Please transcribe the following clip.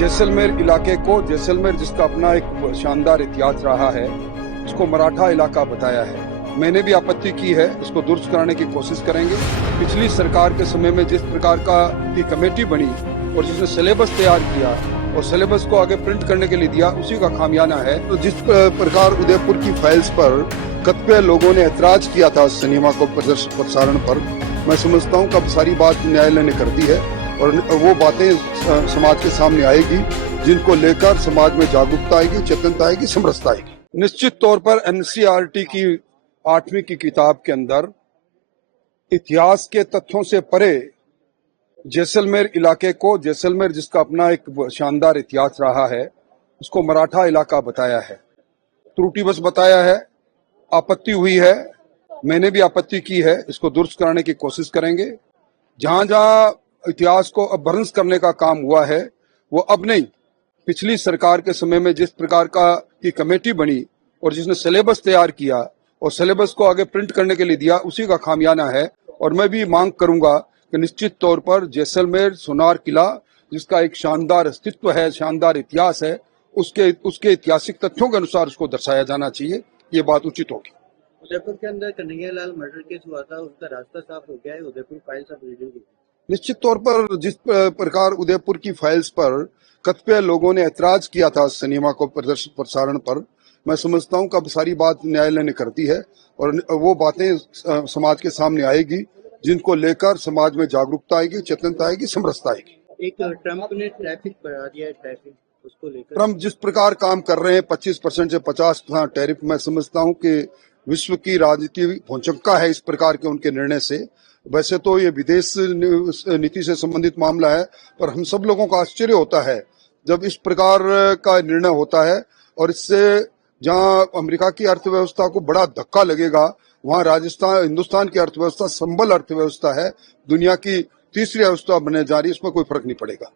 जैसलमेर इलाके को, जैसलमेर जिसका अपना एक शानदार इतिहास रहा है, उसको मराठा इलाका बताया है। मैंने भी आपत्ति की है, इसको दुरुस्त कराने की कोशिश करेंगे। पिछली सरकार के समय में जिस प्रकार की कमेटी बनी और जिसने सिलेबस तैयार किया और सिलेबस को आगे प्रिंट करने के लिए दिया, उसी का खामियाना है। तो जिस प्रकार उदयपुर की फाइल्स पर कतिपय लोगों ने ऐतराज किया था सिनेमा को प्रसारण पर, मैं समझता हूँ कि अब सारी बात न्यायालय ने कर दी है और वो बातें समाज के सामने आएगी जिनको लेकर समाज में जागरूकता आएगी, चेतनता आएगी, समरसता आएगी। निश्चित तौर पर एनसीईआरटी की 8वीं की किताब के अंदर इतिहास के तथ्यों से परे जैसलमेर इलाके को, जैसलमेर जिसका अपना एक शानदार इतिहास रहा है, उसको मराठा इलाका बताया है। त्रुटि बस बताया है, आपत्ति हुई है, मैंने भी आपत्ति की है, इसको दुरुस्त कराने की कोशिश करेंगे। जहां जहां इतिहास को अपभ्रंश करने का काम हुआ है, वो अब नहीं, पिछली सरकार के समय में जिस प्रकार की कमेटी बनी और जिसने सिलेबस तैयार किया और सिलेबस को आगे प्रिंट करने के लिए दिया, उसी का खामियाना है। और मैं भी मांग करूंगा कि निश्चित तौर पर जैसलमेर सोनार किला, जिसका एक शानदार अस्तित्व है, शानदार इतिहास है, उसके ऐतिहासिक तथ्यों के अनुसार उसको दर्शाया जाना चाहिए। ये बात उचित होगी। उदयपुर के अंदर कन्हैयालाल मर्डर केस हुआ था, उसका रास्ता साफ हो गया है। उदयपुर फाइल्स अब रीडिंग की। निश्चित तौर पर जिस प्रकार उदयपुर की फाइल्स पर कतिपय लोगों ने ऐतराज किया था सिनेमा को प्रसारण पर, मैं समझता हूं कि अब सारी बात न्यायालय ने कर दी है और वो बातें समाज के सामने आएगी जिनको लेकर समाज में जागरूकता आएगी, चेतनता आएगी, समरसता आएगी। एक ट्रंप ने ट्रैफिक बढ़ा दिया है, ट्रैफिक उसको लेकर ट्रंप जिस प्रकार काम कर रहे हैं 25% से 50% टैरिफ, मैं समझता हूं कि विश्व की राजनीति भौचक्का है इस प्रकार के उनके निर्णय से। वैसे तो ये विदेश नीति से संबंधित मामला है, पर हम सब लोगों का आश्चर्य होता है जब इस प्रकार का निर्णय होता है और इससे जहां अमेरिका की अर्थव्यवस्था को बड़ा धक्का लगेगा, वहां हिंदुस्तान की अर्थव्यवस्था संबल अर्थव्यवस्था है, दुनिया की तीसरी अवस्था बनने जा रही है, इसमें कोई फर्क नहीं पड़ेगा।